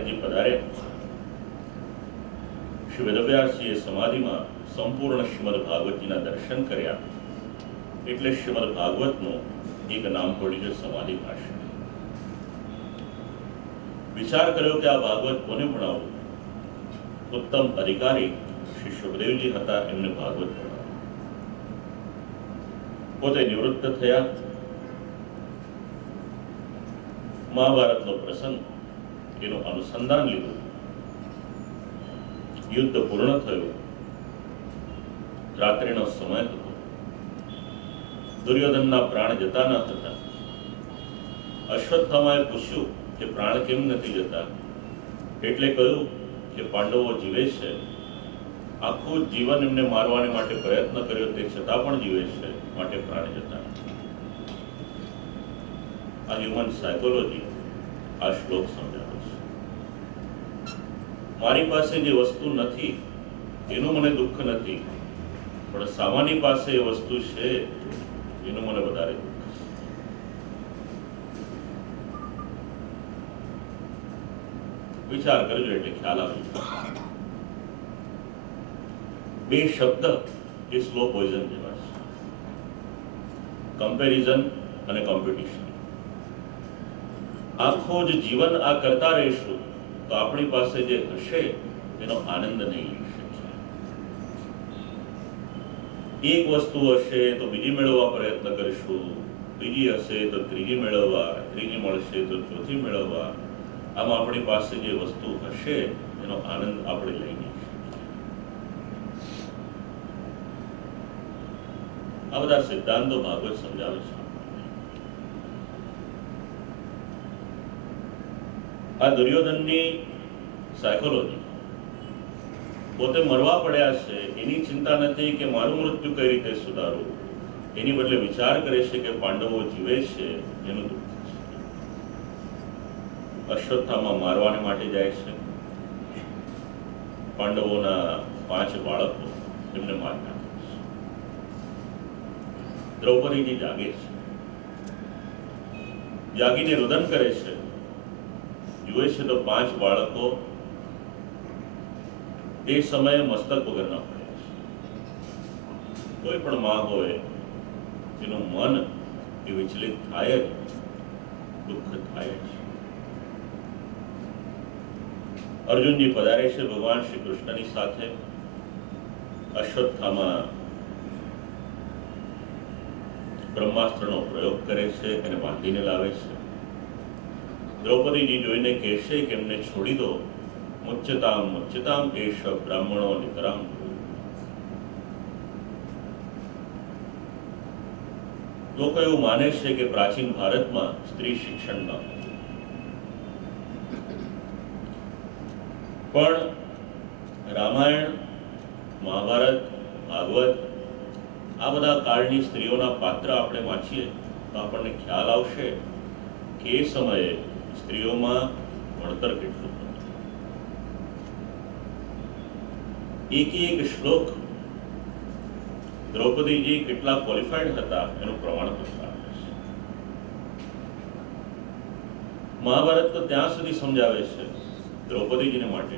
મહારાજજી પધાર્યા. શ્રી વેદવ્યાસજીએ સમાધિમાં સંપૂર્ણ શ્રીમદ ભાગવતજીના દર્શન કર્યા. એટલે શ્રીમદ ભાગવતનું એક નામ પડી ગયું સમાધિ ભાષ્ય. વિચાર કર્યો કે આ ભાગવત કોને ભણાવવું? ઉત્તમ અધિકારી શ્રી સુખદેવજી હતા, એમને ભાગવત ભણાવ્યું. પોતે નિવૃત્ત થયા. મહાભારતનો પ્રસંગ એનું અનુસંધાન લીધું. યુદ્ધ પૂર્ણ થયું. રાત્રિનો સમય હતો. દુર્યોધનના પ્રાણ જતા ન હતા. અશ્વત્થામાએ પૂછ્યું કે પ્રાણ કેમ નથી જતા? એટલે કહ્યું કે પાંડવો જીવે છે. આખું જીવન એમને મારવાને માટે પ્રયત્ન કર્યો, તે છતાં પણ જીવે છે, માટે પ્રાણ જતા નથી. આ હ્યુમન સાયકોલોજી આ શ્લોક સમજાવે છે. મારી પાસે જે વસ્તુ નથી એનું મને દુઃખ નથી, પણ સામાન્ય પાસે એ વસ્તુ છે એનું મને વધારે દુઃખ છે. વિચાર કરજો એટલે ખ્યાલ આવે. બે શબ્દ એ સ્લો પોઈઝન જેવા છે, કમ્પેરિઝન અને કોમ્પિટિશન. આખો જ જીવન આ કરતા રહીશું તો આપણી પાસે જે હશે એનો આનંદ નહીં લઈ શકીએ. એક વસ્તુ હશે તો બીજી મેળવવા પ્રયત્ન કરીશું, બીજી હશે તો ત્રીજી મેળવવા, ત્રીજી મળશે તો ચોથી મેળવવા. આમાં આપણી પાસે જે વસ્તુ હશે એનો આનંદ આપણે લઈ નહીં શકીએ. આ બધા સિદ્ધાંતો ભાગવત સમજાવે છે. આ દુર્યોધનની સાયકોલોજી. પોતે મરવા પડ્યા છે, એની ચિંતા નથી કે મારું મૃત્યુ કઈ રીતે સુધારવું. એની બદલે વિચાર કરે છે કે પાંડવો જીવે છે એનું દુઃખ છે. અશ્વત્થામા મારવાને માટે જાય છે. પાંડવોના 5 બાળકો એમને મારી નાખે છે. દ્રૌપદીજી જાગે છે. જાગીને રુદન કરે છે. જુએ છે તો 5 બાળકો એ સમયે મસ્તક વગરના પડ્યા છે. કોઈ પણ માં હોય એનું મન એ વિચલિત થાય જ, દુઃખ થાય જ. અર્જુનજી પધારે છે ભગવાન શ્રી કૃષ્ણની સાથે. અશ્વત્થામા બ્રહ્માસ્ત્રનો પ્રયોગ કરે છે, એને બાંધીને લાવે છે. દ્રૌપદીજી જોઈને કહેશે કે એમને છોડી દો. મુચ્યતામ મુચ્યતામ એષ બ્રાહ્મણો નિતરામ. લોકો એવું માને છે કે પ્રાચીન ભારતમાં સ્ત્રી શિક્ષણ ન હતું, પણ રામાયણ, મહાભારત, ભાગવત આ બધા કાળની સ્ત્રીઓના પાત્ર આપણે વાંચીએ તો આપણને ખ્યાલ આવશે કે એ સમયે સ્ત્રીઓમાં ભણતર કેટલું હતું. એક શ્લોક દ્રૌપદીજી કેટલા ક્વોલિફાઈડ હતા એનું પ્રમાણપત્ર આપે છે. મહાભારત તો ત્યાં સુધી સમજાવે છે દ્રૌપદીજીને માટે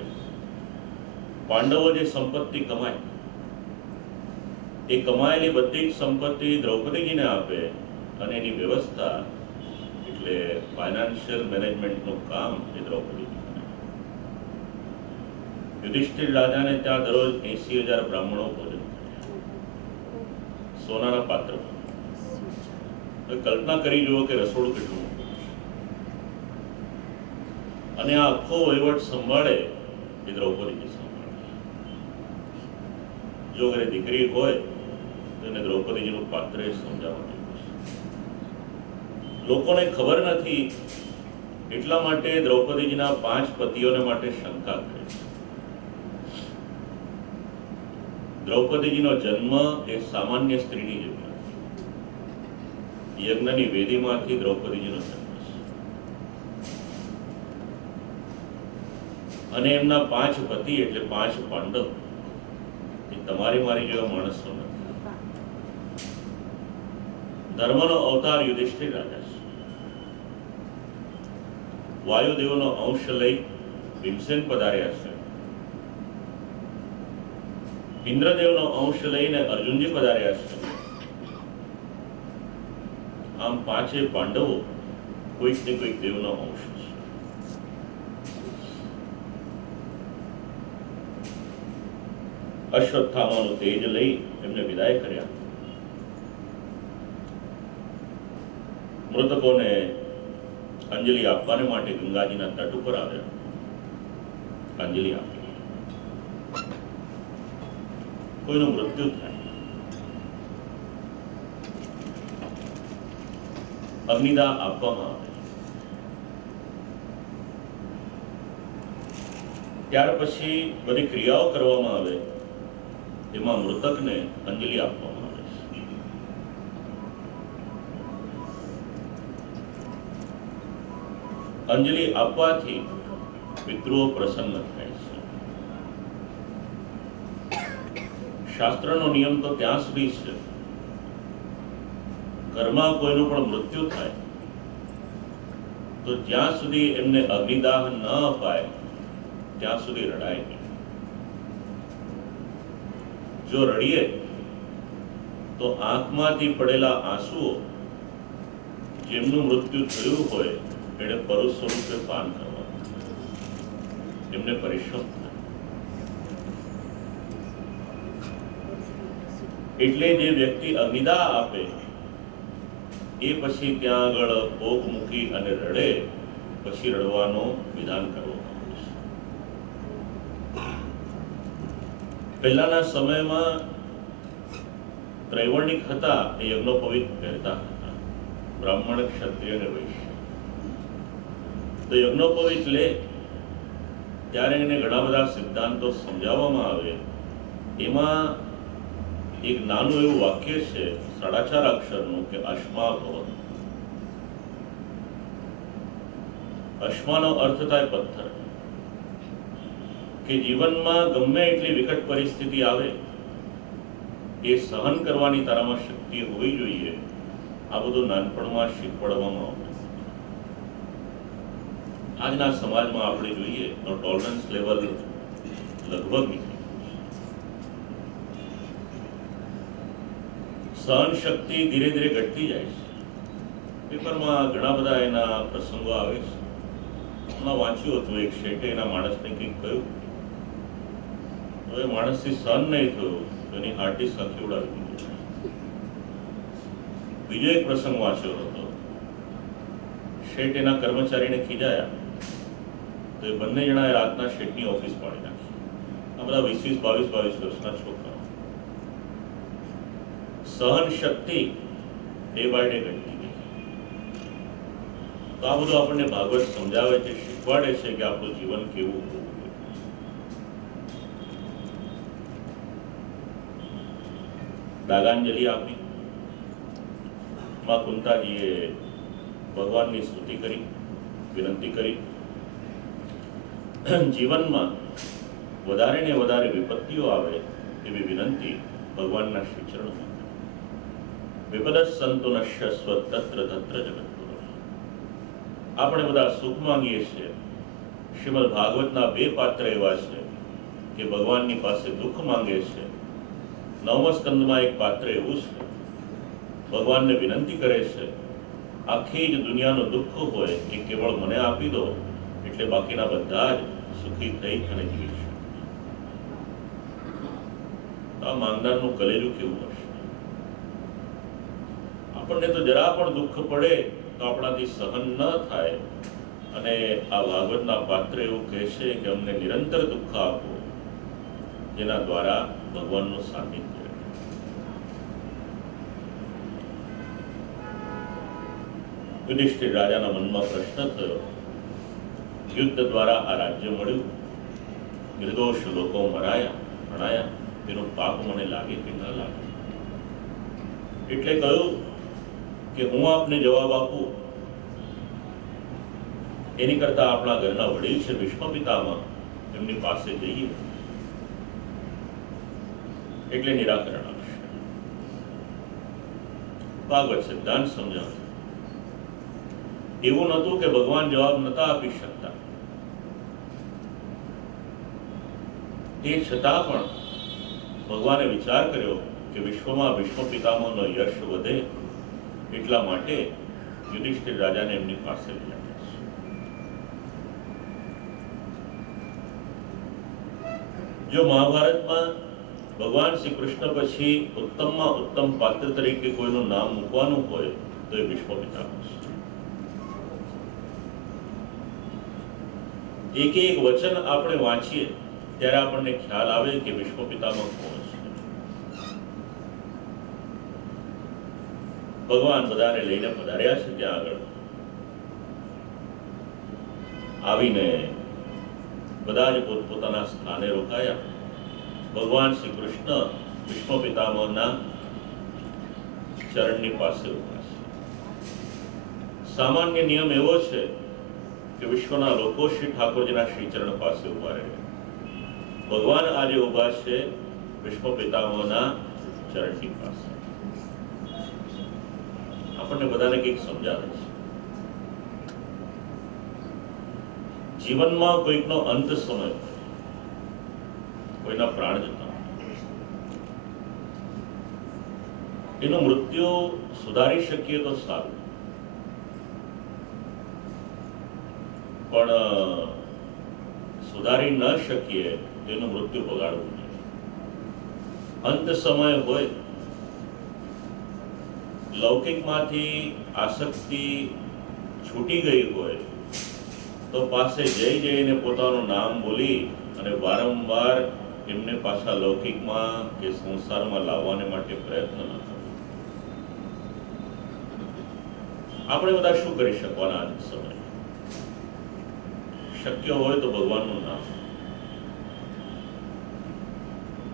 પાંડવો જે સંપત્તિ કમાય એ કમાયેલી બધી જ સંપત્તિ દ્રૌપદીજીને આપે અને એની વ્યવસ્થા એટલે ફાઇનાન્શિયલ મેનેજમેન્ટનું કામ એ દ્રૌપદીજી કરે. યુધિષ્ઠિર રાજાને ત્યાં દરરોજ 80,000 બ્રાહ્મણો ભોજન કરે, સોનાના પાત્ર. કલ્પના કરી જુઓ કે રસોડું કેટલું મોટું છે. અને આ આખો વહીવટ સંભાળે એ દ્રૌપદીજી સંભાળે. જો ઘરે દીકરી હોય તો એને દ્રૌપદીજીનું પાત્ર એ સમજાવવા જેવું છે. લોકોને ખબર નથી એટલા માટે દ્રૌપદીજીના 5 પતિઓને માટે શંકા કરે છે. દ્રૌપદીજીનો જન્મ એ સામાન્ય સ્ત્રીની જેવું નથી. યજ્ઞની વેદીમાંથી દ્રૌપદીજીનો જન્મ છે. અને એમના 5 પતિ એટલે 5 પાંડવ એ તમારી મારી જેવા માણસો નથી. ધર્મનો અવતાર યુધિષ્ઠિર રાજા છે. વાયુદેવનો અંશ લઈ ભીમસેન પધાર્યા છે, ઇન્દ્રદેવનો અંશ લઈને અર્જુનજી પધાર્યા છે. આમ પાંચે પાંડવો કોઈક ને કોઈક દેવનો અંશ છે. અશ્વત્થામાનું તેજ લઈ એમને વિદાય કર્યા. મૃતકોને અંજલિ આપવાને માટે ગંગાજીના તટ ઉપર આવ્યા, અંજલિ આપી. કોઈનું મૃત્યુ થાય, અગ્નિદાહ આપવામાં આવે. ત્યાર પછી બધી ક્રિયાઓ કરવામાં આવે, એમાં મૃતકને અંજલિ આપવામાં આવે છે. અંજલિ આપવાથી પિતૃઓ પ્રસન્ન થાય છે. શાસ્ત્રનો નિયમ તો ત્યાં સુધી છે, ઘરમાં કોઈનું પણ મૃત્યુ થાય તો જ્યાં સુધી એમને અગ્નિદાહ ન અપાય ત્યાં સુધી રડાય નહીં. જો રડીએ તો આંખમાંથી પડેલા આંસુઓ જેમનું મૃત્યુ થયું હોય એને પરુષ સ્વરૂપે પાન કરવા, એમને પરિશ્રમ થાય. એટલે જે વ્યક્તિ અગ્નિદાહ આપે એ પછી ત્યાં આગળ ભોગ મૂકી અને રડે, પછી રડવાનું વિધાન કરવામાં આવે છે. પહેલાના સમયમાં ત્રૈવર્ણિક હતા એ યજ્ઞોપવિત પહેરતા હતા, બ્રાહ્મણ, ક્ષત્રિય અને વૈશ્ય. તો યજ્ઞોપવિત લે ત્યારે એને ઘણા બધા સિદ્ધાંતો સમજાવવામાં આવે. એમાં એક નાનું એવું વાક્ય છે 4.5 અક્ષરનું કે અશ્મા ભવ. અશ્માનો અર્થ થાય પથ્થર. કે જીવનમાં ગમે એટલી વિકટ પરિસ્થિતિ આવે એ સહન કરવાની તારામાં શક્તિ હોવી જોઈએ. આ બધું નાનપણમાં શીખવાડવામાં આવતું. આજના સમાજમાં આપણે જોઈએ તો ટોલરન્સ લેવલ લગભગ સહન શક્તિ ધીરે ધીરે ઘટતી જાય છે. પેપરમાં ઘણા બધા એના પ્રસંગો આવે છે. હમણાં વાંચ્યું હતું, એક શેઠે એના માણસને કંઈક કહ્યું, હવે માણસથી સહન નહીં થયું તો એની હાર્ટી સાથી ઉડાવી દીધી. બીજો એક પ્રસંગ વાંચ્યો હતો, શેઠ એના કર્મચારીને ખીજાયા તો એ બંને જણાએ રાતના શેઠની ઓફિસ પાડી નાખી. આ બધા 20, 22 વર્ષના છોકરાઓ. સહન શક્તિ ડે બાય ડે ઘટતી ગઈ. તો આ બધું આપણને ભાગવત સમજાવે છે, શીખવાડે છે કે આપણું જીવન કેવું હોવું જોઈએ. દાગાંજલિ આપી. માં કુંતાજીએ ભગવાનની સ્તુતિ કરી, વિનંતી કરી. જીવનમાં વધારે ને વધારે વિપત્તિઓ આવે એવી વિનંતી ભગવાનના શ્રી ચરણમાં. વિપદસ્સંતુ નશ્યસ્વ તત્ર તત્ર જગદ્ગુરો. આપણે બધા સુખ માંગીએ છીએ. શ્રીમદ ભાગવતના 2 પાત્ર એવા છે કે ભગવાનની પાસે દુઃખ માંગે છે. 9મા સ્કંદમાં એક પાત્ર એવું છે, ભગવાનને વિનંતી કરે છે આખી જ દુનિયાનું દુઃખ હોય એ કેવળ મને આપી દો એટલે બાકીના બધા જ સુખી થઈ અને જીવી શકે. આ માંગનારનું કલેજું કેવું હશે. આપણને તો જરા પણ દુઃખ પડે તો આપણાથી સહન ન થાય, અને આ ભાગવતના પાત્ર એવું કહેશે કે અમને નિરંતર દુઃખ આપો જેના દ્વારા ભગવાનનું સાનિધ્ય. યુધિષ્ઠિર રાજાના મનમાં પ્રશ્ન થયો, યુદ્ધ દ્વારા આ રાજ્ય મળ્યું, નિર્દોષ લોકો મરાયા, ભણાયા, તેનું પાપ મને લાગે કે ન લાગે? એટલે કહ્યું કે હું આપને જવાબ આપું એની કરતા આપણા ઘરના વડીલ છે ભીષ્મ પિતામહ, એમની પાસે જઈએ એટલે નિરાકરણ આવશે. ભાગવત સિદ્ધાંત સમજાવે. એવું નહોતું કે ભગવાન જવાબ નતા આપી શકતા, તે છતાં પણ ભગવાને વિચાર કર્યો કે વિશ્વમાં ભીષ્મ પિતામહનો યશ વધે એટલા માટે યુધિષ્ઠિર રાજાને એમની પાસે લઈ આવ્યા છે. જો મહાભારતમાં ભગવાન શ્રી કૃષ્ણ પછી ઉત્તમમાં ઉત્તમ પાત્ર તરીકે કોઈનું નામ મૂકવાનું હોય તો એ ભીષ્મ પિતામહ છે. એક એક વચન આપણે વાંચીએ ત્યારે આપણને ખ્યાલ આવે કે ભીષ્મ પિતામહ કોણ છે. ભગવાન બધાને લઈને પધાર્યા છે. ત્યાં આગળ આવીને બધા જ પોતપોતાના સ્થાને રોકાયા. ભગવાન શ્રી કૃષ્ણ ભીષ્મ પિતામહના ચરણની પાસે ઉભા છે. સામાન્ય નિયમ એવો છે કે વિશ્વના લોકો શ્રી ઠાકોરજીના શ્રી ચરણ પાસે ઉભા રહે. ભગવાન આજે ઉભા છે ભીષ્મ પિતામહના ચરણની પાસે. આપણને બધાને કંઈક સમજાવે છે. જીવનમાં કોઈકનો અંત સમય, કોઈના પ્રાણ જતા, એનું મૃત્યુ સુધારી શકીએ તો સારું, પણ સુધારી ન શકીએ તેનું મૃત્યુ બગાડવું નહીં. અંત સમય હોય, લૌકિકમાંથી આસક્તિ છૂટી ગઈ હોય તો પાસે જઈને પોતાનું નામ બોલી અને વારંવાર એમને પાછા લૌકિકમાં કે સંસારમાં લાવવાને માટે પ્રયત્ન ન કરવો. આપણે બધા શું કરી શકવાના આ સમય? શક્ય હોય તો ભગવાનનું નામ.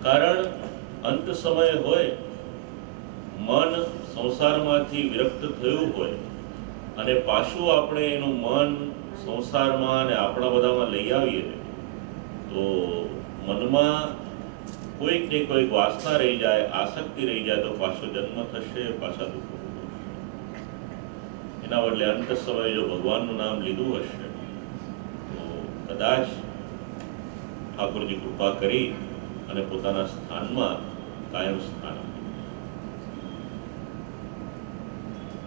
કારણ અંત સમય હોય, મન સંસારમાંથી વિરક્ત થયું હોય અને પાછું આપણે એનું મન સંસારમાં અને આપણા બધામાં લઈ આવીએ તો મનમાં કોઈક ને કોઈક વાસના રહી જાય, આસક્તિ રહી જાય તો પાછો જન્મ થશે, પાછા દુઃખો ભોગવશે. એના બદલે અંત સમયે જો ભગવાનનું નામ લીધું હશે તો કદાચ ઠાકોરજી કૃપા કરી અને પોતાના સ્થાનમાં કાયમ સ્થાન આપે.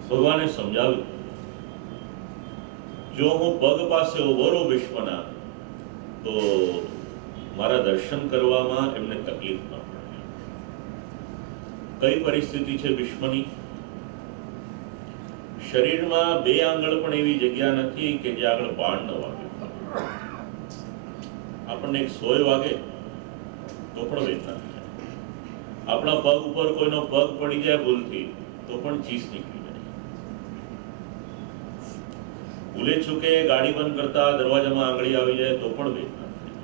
ભગવાને સમજાવ્યું, જો હું પગ પાસે ઉભો રહું વિશ્વના તો મારા દર્શન કરવામાં એમને તકલીફ ન પડે. કઈ પરિસ્થિતિ છે વિશ્વની? શરીરમાં 2 આંગળ પણ એવી જગ્યા નથી કે જે આગળ બાણ ન વાગે. આપણને એક સોય વાગે તો પણ વેદના થાય. આપણા પગ ઉપર કોઈનો પગ પડી જાય ભૂલથી તો પણ ચીસ નીકળી જાય. ભૂલે ચૂકે ગાડી બંધ કરતા દરવાજામાં આંગળી આવી જાય તો પણ વેદના થાય.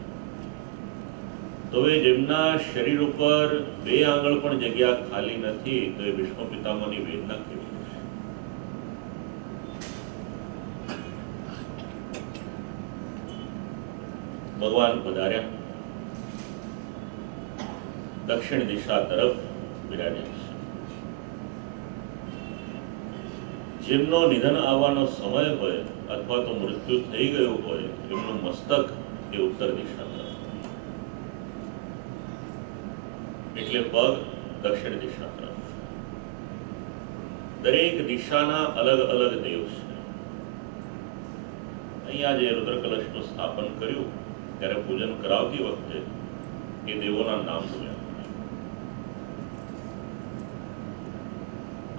તો એ જેમના શરીર ઉપર 2 આંગળ પણ જગ્યા ખાલી નથી તો એ ભીષ્મ પિતામહની વેદના કેવી હશે? ભગવાન પધાર્યા, દક્ષિણ દિશા તરફ બિરાજ્યા છે. જેમનો નિધન આવવાનો સમય હોય અથવા તો મૃત્યુ થઈ ગયું હોય એમનું મસ્તક એ ઉત્તર દિશા તરફ, એટલે પગ દક્ષિણ દિશા તરફ. દરેક દિશાના અલગ અલગ દેવ છે. અહીંયા જે રુદ્ર કલશનું સ્થાપન કર્યું ત્યારે પૂજન કરાવતી વખતે એ દેવોના નામ બોલ્યા.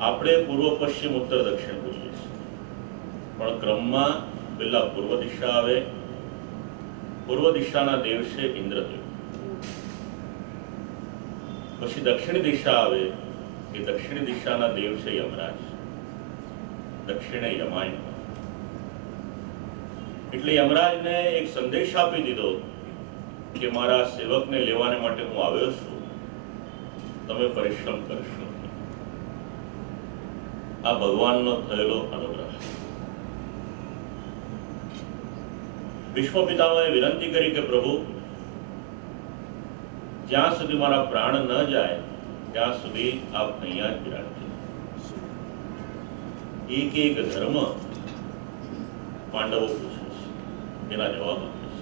આપણે પૂર્વ પશ્ચિમ ઉત્તર દક્ષિણ બોલીએ છીએ, પણ ક્રમમાં પહેલા પૂર્વ દિશા આવે. પૂર્વ દિશાના દેવ છે ઇન્દ્રદેવ. પછી દક્ષિણ દિશા આવે, એ દક્ષિણ દિશાના દેવ છે યમરાજ. દક્ષિણે યમાય. એટલે યમરાજને એક સંદેશ આપી દીધો કે મારા સેવકને લેવાને માટે હું આવ્યો છું, તમે પરિશ્રમ કરશો. આ ભગવાનનો થયેલો અનુગ્રહ. ભીષ્મ પિતામહે વિનંતી કરી કે પ્રભુ, જ્યાં સુધી મારા પ્રાણ ન જાય ત્યાં સુધી આપ અહીંયા જ બિરાજજો. એક એક ધર્મ પાંડવો પૂછે છે, એના જવાબ આપે છે.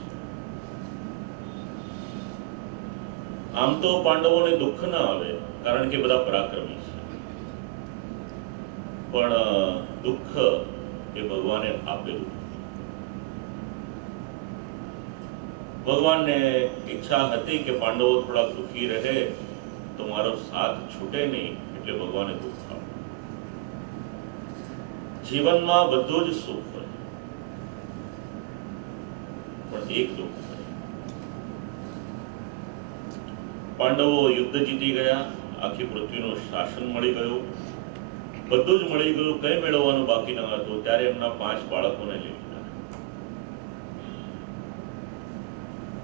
આમ તો પાંડવોને દુઃખ ન આવે, કારણ કે બધા પરાક્રમી છે, પણ દુઃખ એ ભગવાને આપેલું. ભગવાનને ઈચ્છા હતી કે પાંડવો થોડા દુઃખી રહે તો મારો સાથ છૂટે નહીં, એટલે ભગવાને દુઃખ આપ્યું. જીવનમાં બધું જ સુખ હોય, પણ એક દુઃખ હોય. પાંડવો યુદ્ધ જીતી ગયા, આખી પૃથ્વીનું શાસન મળી ગયું, બધું જ મળી ગયું, કઈ મેળવવાનું બાકી ન હતું. ત્યારે એમના 5 બાળકોને લઈ લીધા.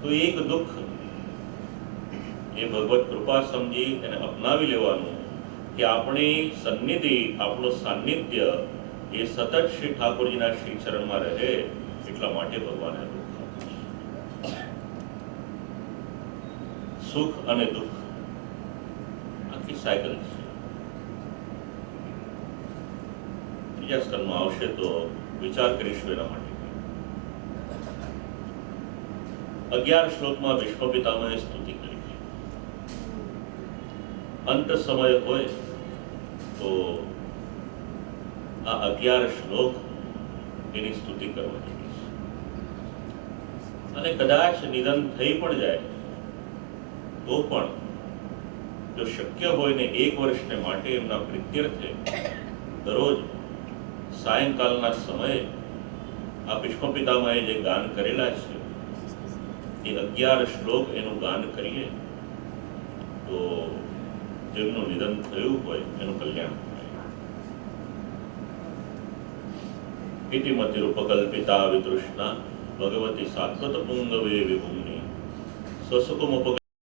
તો એક દુઃખ એ ભગવત કૃપા સમજી એને અપનાવી લેવાનું કે આપણી સન્નિધિ, આપણું સાનિધ્ય એ સતત શ્રી ઠાકોરજીના શ્રી ચરણમાં રહે, એટલા માટે ભગવાને દુઃખ આપ્યું. સુખ અને દુઃખ આખી સાયકલ છે. બીજા સ્કંદમાં આવશે તો વિચાર કરીશું એના માટે. 11 શ્લોકમાં વિશ્વ પિતામહે સ્તુતિ કરી છે. અંત સમય હોય તો આ 11 શ્લોક એની સ્તુતિ કરવાની છે. અને કદાચ નિધન થઈ પણ જાય તો પણ જો શક્ય હોય ને 1 વર્ષને માટે એમના પ્રીત્યર્થે દરરોજ સાયંકાલના સમયે આ ભીષ્મ પિતામહે જે ગાન કરેલા છે એ 11 શ્લોક એનું ગાન કરીએ તો જેમનું નિધન થયું હોય એનું કલ્યાણ થાય. ઇતિમતિરૂપકલ્પિતા વિતૃષ્ણા ભગવતી સાત્વત પુંગવે વિભૂમિ સ્વસુકુમુપ